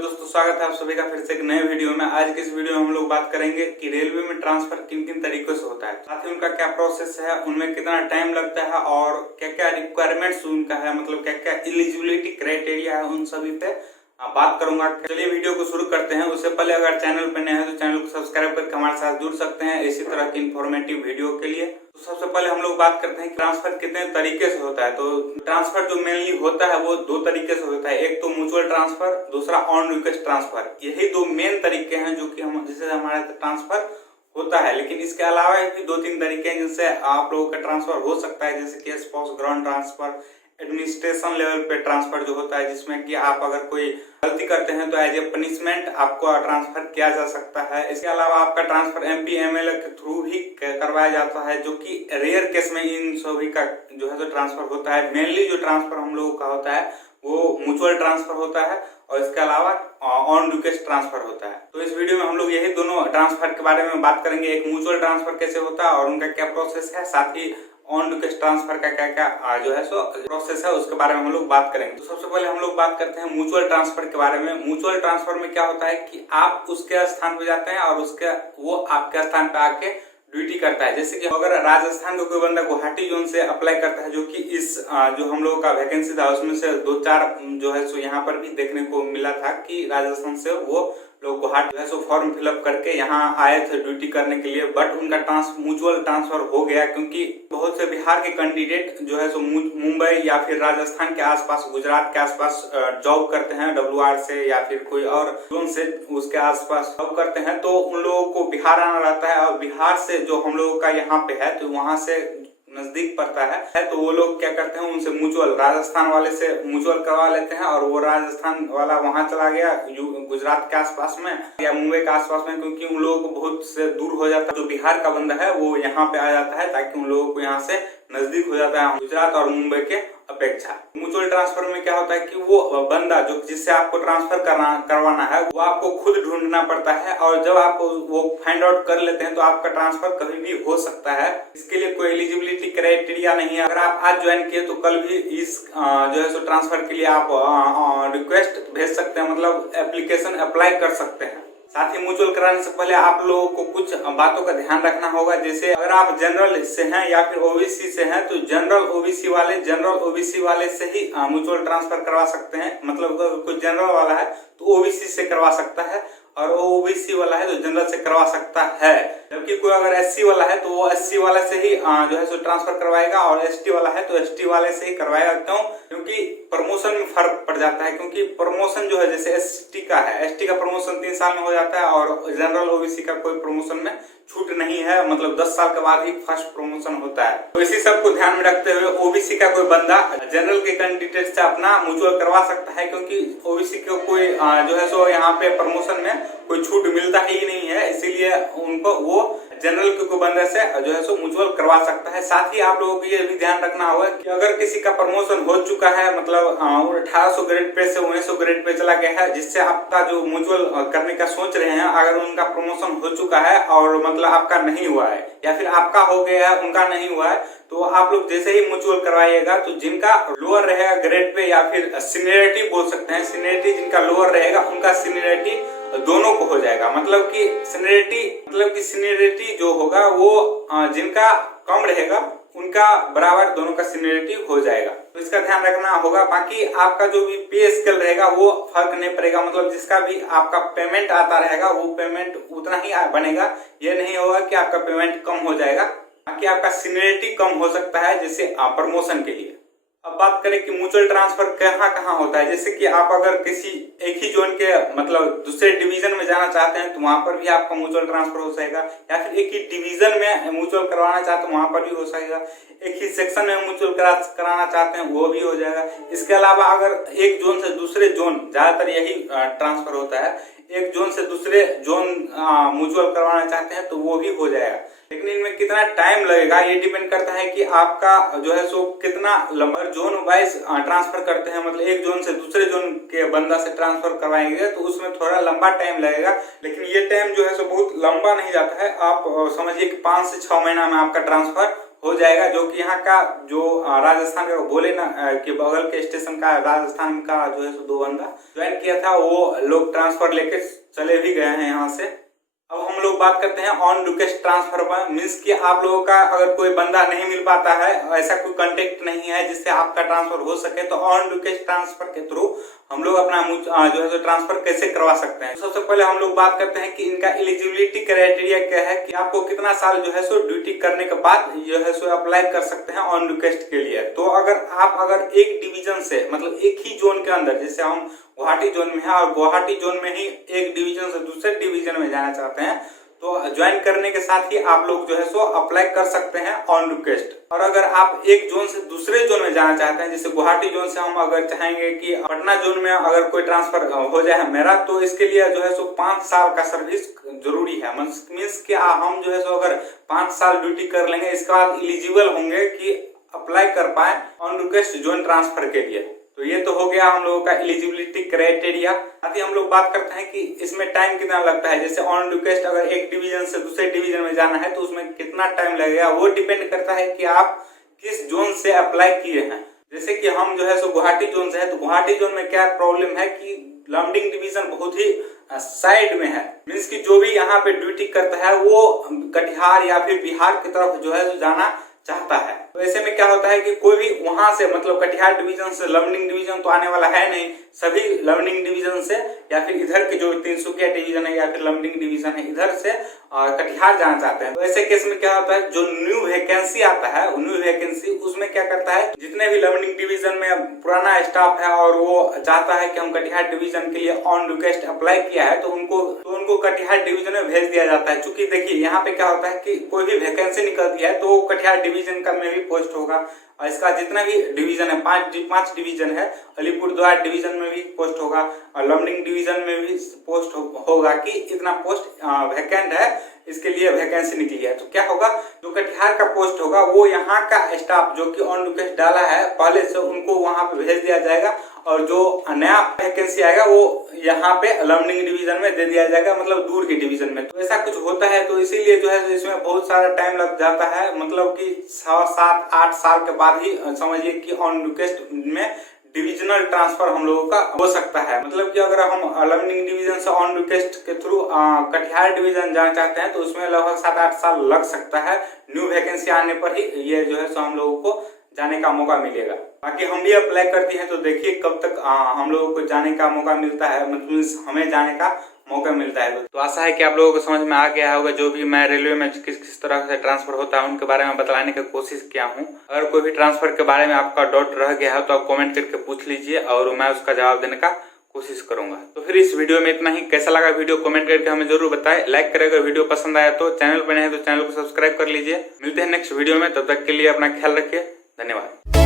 दोस्तों, स्वागत है आप सभी का फिर से एक नए वीडियो में। आज के इस वीडियो में हम लोग बात करेंगे कि रेलवे में ट्रांसफर किन किन तरीकों से होता है, साथ ही उनका क्या प्रोसेस है, उनमें कितना टाइम लगता है और क्या क्या रिक्वायरमेंट्स उनका है, मतलब क्या क्या एलिजिबिलिटी क्राइटेरिया है, उन सभी पे बात करूंगा। चलिए वीडियो को शुरू करते हैं। उससे पहले अगर चैनल पर नए हैं तो चैनल को सब्सक्राइब करके हमारे साथ जुड़ सकते हैं इसी तरह की इंफॉर्मेटिव वीडियो के लिए। तो सबसे पहले हम लोग बात करते हैं कि ट्रांसफर कितने तरीके से होता है। तो ट्रांसफर जो मेनली होता है वो दो तरीके से होता है, एक तो म्यूचुअल ट्रांसफर, दूसरा ऑन रिक्वेस्ट ट्रांसफर। यही दो मेन तरीके हैं जो कि हम जिससे हमारा ट्रांसफर होता है। लेकिन इसके अलावा भी दो तीन तरीके हैं जिनसे आप लोगों का ट्रांसफर हो सकता है, जैसे कि spouse ground transfer, administration level पे ट्रांसफर जो होता है, जिसमें कि आप अगर कोई गलती करते हैं तो एज ए पनिशमेंट आपको ट्रांसफर किया जा सकता है। इसके अलावा आपका ट्रांसफर MP MLA के थ्रू भी करवाया जाता है, जो कि रेयर केस में इन सभी का जो है तो ट्रांसफर होता है। मेनली जो ट्रांसफर हम लोगों का होता है वो म्यूचुअल ट्रांसफर होता है और इसके अलावा ऑन रिक्वेस्ट ट्रांसफर होता है। तो इस वीडियो में हम लोग यही दोनों ट्रांसफर के बारे में बात करेंगे, एक म्यूचुअल ट्रांसफर कैसे होता है और उनका क्या प्रोसेस है, साथ ही ऑन रिक्वेस्ट ट्रांसफर का क्या क्या जो है सो प्रोसेस है उसके बारे में हम लोग बात करेंगे। तो सबसे पहले हम लोग बात करते हैं म्यूचुअल ट्रांसफर के बारे में। म्यूचुअल ट्रांसफर में क्या होता है कि आप उसके स्थान पे जाते हैं और वो आपके स्थान पे आके ड्यूटी करता है। जैसे कि अगर राजस्थान का कोई बंदा गुवाहाटी जोन से अप्लाई करता है, जो कि इस जो हम लोगों का वैकेंसी था उसमें से 2-4 जो है सो यहाँ पर भी देखने को मिला था कि राजस्थान से वो लोग गुवाहाटी जो है सो फॉर्म फिलअप करके यहाँ आए थे ड्यूटी करने के लिए, बट उनका म्यूचुअल ट्रांसफर हो गया क्योंकि बहुत से बिहार के कैंडिडेट जो है सो मुंबई या फिर राजस्थान के आसपास, गुजरात के आसपास जॉब करते हैं WR से या फिर कोई और जोन से उसके आसपास जॉब करते हैं। तो उन लोगों को बिहार आना रहता है और बिहार से जो हम लोगों का यहाँ पे है तो वहां से नजदीक पड़ता है तो वो लोग क्या करते हैं, उनसे म्यूचुअल राजस्थान वाले से म्यूचुअल करवा लेते हैं और वो राजस्थान वाला वहां चला गया गुजरात के आसपास में या मुंबई के आसपास में, क्योंकि उन लोगों को बहुत से दूर हो जाता है। जो बिहार का बंदा है वो यहाँ पे आ जाता है ताकि उन लोगों को यहाँ से नजदीक हो जाता है गुजरात और मुंबई के अपेक्षा। म्यूचुअल ट्रांसफर में क्या होता है कि वो बंदा जो जिससे आपको ट्रांसफर करवाना है वो आपको खुद ढूंढना पड़ता है और जब आप वो फाइंड आउट कर लेते हैं तो आपका ट्रांसफर कभी भी हो सकता है। इसके लिए कोई एलिजिबिलिटी क्राइटेरिया नहीं है। अगर आप आज ज्वाइन किए तो कल भी इस जो है सो ट्रांसफर के लिए आप रिक्वेस्ट भेज सकते हैं, मतलब एप्लीकेशन अप्लाई कर सकते हैं। साथ ही म्यूचुअल कराने से पहले आप लोगों को कुछ बातों का ध्यान रखना होगा। जैसे अगर आप जनरल से हैं या फिर OBC से हैं तो जनरल OBC वाले से ही म्यूचुअल ट्रांसफर करवा सकते हैं। मतलब कोई जनरल वाला है तो OBC से करवा सकता है और OBC वाला है तो जनरल से करवा सकता है। जबकि कोई अगर SC वाला है तो वो SC वाले से ही जो है सो ट्रांसफर करवाएगा और ST वाला है तो ST वाले से ही करवाएगा। क्यों? क्योंकि प्रमोशन में फर्क पड़ जाता है। क्योंकि प्रमोशन जो है जैसे ST का है, ST का प्रमोशन 3 साल में हो जाता है और जनरल OBC का कोई प्रमोशन में छूट नहीं है, मतलब 10 साल के बाद ही फर्स्ट प्रमोशन होता है। तो इसी सब को ध्यान में रखते हुए OBC का कोई बंदा जनरल के कैंडिडेट से अपना म्यूचुअल करवा सकता है, क्योंकि OBC को कोई जो है सो यहाँ पे प्रमोशन में कोई छूट मिलता ही नहीं है, इसीलिए उनको वो जनरल के कोई बंदे से जो है सो म्यूचुअल करवा सकता है। साथ ही आप लोगों को ये भी ध्यान रखना होगा कि अगर किसी का प्रमोशन हो चुका है, मतलब 1800 ग्रेड पे से 1900 ग्रेड पे चला गया है, जिससे आपका जो म्यूचुअल करने का सोच रहे हैं, अगर उनका प्रमोशन हो चुका है और मतलब आपका नहीं हुआ है या फिर आपका हो गया है उनका नहीं हुआ है, तो आप लोग जैसे ही म्यूचुअल करवाइएगा तो जिनका लोअर रहेगा ग्रेड पे या फिर सीनियरिटी बोल सकते हैं, सीनियरिटी जिनका लोअर रहेगा उनका सीनियरिटी दोनों को हो जाएगा। मतलब कि सीनियरिटी जो होगा वो जिनका कम रहेगा उनका बराबर दोनों का सीनियरिटी हो जाएगा। तो इसका ध्यान रखना होगा। बाकी आपका जो भी पे स्केल रहेगा वो फर्क नहीं पड़ेगा, मतलब जिसका भी आपका पेमेंट आता रहेगा वो पेमेंट उतना ही बनेगा। ये नहीं होगा कि आपका पेमेंट कम हो जाएगा, बाकी आपका सीनियरिटी कम हो सकता है जैसे प्रमोशन के लिए। अब बात करें कि म्यूचुअल ट्रांसफर कहाँ होता है। जैसे कि आप अगर किसी एक ही जोन के मतलब दूसरे डिवीजन में जाना चाहते हैं तो वहां पर भी आपका म्यूचुअल ट्रांसफर हो जाएगा, या फिर एक ही डिवीजन में म्यूचुअल करवाना चाहते हैं वहां पर भी हो जाएगा, एक ही सेक्शन में म्यूचुअल कराना चाहते हैं वो भी हो जाएगा। इसके अलावा अगर एक जोन से दूसरे जोन, ज्यादातर यही ट्रांसफर होता है, एक जोन से दूसरे जोन म्यूचुअल करवाना चाहते हैं तो वो भी हो जाएगा। लेकिन इनमें कितना टाइम लगेगा ये डिपेंड करता है कि आपका जो है सो कितना लंबा जोन वाइज ट्रांसफर करते हैं। मतलब एक जोन से दूसरे जोन के बंदा से ट्रांसफर करवाएंगे तो उसमें थोड़ा लंबा टाइम लगेगा, लेकिन ये टाइम जो है सो बहुत लंबा नहीं जाता है। आप समझिए कि 5 से 6 महीना में आपका ट्रांसफर हो जाएगा, जो कि यहाँ का जो राजस्थान का बोले ना कि बगल के स्टेशन का राजस्थान का जो है 2 बंदा ज्वाइन किया था, वो लोग ट्रांसफर लेके चले भी गए हैं यहाँ से। अब हम लोग बात करते हैं ऑन रिक्वेस्ट ट्रांसफर पर। मीन्स कि आप लोगों का अगर कोई बंदा नहीं मिल पाता है, ऐसा कोई कांटेक्ट नहीं है जिससे आपका ट्रांसफर हो सके, तो ऑन रिक्वेस्ट ट्रांसफर के थ्रू हम लोग अपना जो है ट्रांसफर कैसे करवा सकते हैं। सबसे पहले हम लोग बात करते हैं कि इनका एलिजिबिलिटी क्राइटेरिया क्या है, कि आपको कितना साल जो है सो ड्यूटी करने के बाद जो है सो अप्लाई कर सकते हैं ऑन रिक्वेस्ट के लिए। तो अगर एक डिवीजन से, मतलब एक ही जोन के अंदर, जैसे हम गुवाहाटी जोन में है और गुवाहाटी जोन में ही एक डिवीजन से दूसरे डिवीजन में जाना चाहते हैं, तो ज्वाइन करने के साथ ही आप लोग जो है सो अप्लाई कर सकते हैं ऑन रिक्वेस्ट। और अगर आप एक जोन से दूसरे जोन में जाना चाहते हैं, जैसे गुवाहाटी जोन से हम अगर चाहेंगे कि पटना जोन में अगर कोई ट्रांसफर हो जाए मेरा, तो इसके लिए जो है सो 5 साल का सर्विस जरूरी है। मीन्स कि हम जो है सो अगर 5 साल ड्यूटी कर लेंगे, इसके बाद एलिजिबल होंगे कि अप्लाई कर पाए ऑन रिक्वेस्ट जोन ट्रांसफर के लिए। तो ये तो हो गया हम लोगों का एलिजिबिलिटी क्राइटेरिया। साथ ही हम लोग बात करते हैं कि इसमें टाइम कितना लगता है। जैसे ऑन रिक्वेस्ट अगर एक डिवीजन से दूसरे डिवीजन में जाना है तो उसमें कितना टाइम लगेगा, वो डिपेंड करता है कि आप किस जोन से अप्लाई किए हैं। जैसे कि हम जो है सो गुवाहाटी जोन से है, तो गुवाहाटी जोन में क्या प्रॉब्लम है कि लमडिंग डिवीजन बहुत ही साइड में है। मीन्स कि जो भी यहाँ पे ड्यूटी करता है वो कटिहार या फिर बिहार की तरफ जो है जाना चाहता है। तो ऐसे में क्या होता है कि कोई भी वहां से, मतलब कटिहार डिवीजन से लमडिंग डिवीजन तो आने वाला है नहीं, सभी लमडिंग डिवीजन से या फिर इधर के जो तिनसुकिया डिवीजन है या फिर लमडिंग डिवीजन है, इधर से कटिहार जाना चाहते हैं। तो ऐसे केस में क्या होता है, जो न्यू वैकेंसी आता है, न्यू वैकेंसी उसमें क्या करता है, जितने भी लमडिंग डिवीजन में पुराना स्टाफ है और वो चाहता है कि हम कटिहार डिवीजन के लिए ऑन रिक्वेस्ट अप्लाई किया है, तो उनको कटिहार डिवीजन में भेज दिया जाता है। चूंकि देखिए यहाँ पे क्या होता है कि कोई भी वैकेंसी निकलती है तो कटिहार डिवीजन का में भी पोस्ट होगा, और इसका जितना भी डिवीजन है 5 डिवीजन है, अलीपुरद्वार डिवीजन में भी पोस्ट होगा और लमडिंग डिवीजन में भी पोस्ट होगा कि इतना पोस्ट वैकेंट है, इसके लिए वैकेंसी निकली है। तो क्या होगा, जो कटिहार का पोस्ट होगा वो यहाँ का स्टाफ जो कि ऑन रिक्वेस्ट डाला है पहले से, उनको वहां पे भेज दिया जाएगा, और जो नया वैकेंसी आएगा वो यहाँ पे लमडिंग डिवीजन में दे दिया जाएगा, मतलब दूर के डिवीजन में। तो ऐसा कुछ होता है, तो इसीलिए जो है इसमें बहुत सारा टाइम लग जाता है। मतलब कि 6, 7, 8 साल के बाद ही समझिए कि ऑन रिक्वेस्ट में डिविजनल ट्रांसफर हम लोगों का हो सकता है। मतलब कि अगर हम लमडिंग डिवीजन से ऑन रिक्वेस्ट के थ्रू कटिहार डिवीजन जाना चाहते हैं तो उसमें लगभग 7-8 साल लग सकता है। न्यू वैकेंसी आने पर ही ये जो है सो हम लोगों को जाने का मौका मिलेगा। बाकी हम भी अप्लाई करते हैं तो देखिए कब तक हम लोगों को जाने का मौका मिलता है, मतलब हमें जाने का मौका मिलता है। तो आशा है कि आप लोगों को समझ में आ गया होगा, जो भी मैं रेलवे में किस तरह से ट्रांसफर होता है उनके बारे में बतलाने की कोशिश किया हूँ। अगर कोई भी ट्रांसफर के बारे में आपका डाउट रह गया है तो आप कमेंट करके पूछ लीजिए और मैं उसका जवाब देने का कोशिश करूंगा। तो फिर इस वीडियो में इतना ही। कैसा लगा वीडियो कमेंट करके हमें जरूर बताएं। लाइक करें अगर वीडियो पसंद आया तो, चैनल पर नए हैं तो चैनल को सब्सक्राइब कर लीजिए। मिलते हैं नेक्स्ट वीडियो में, तब तक के लिए अपना ख्याल रखिए। धन्यवाद।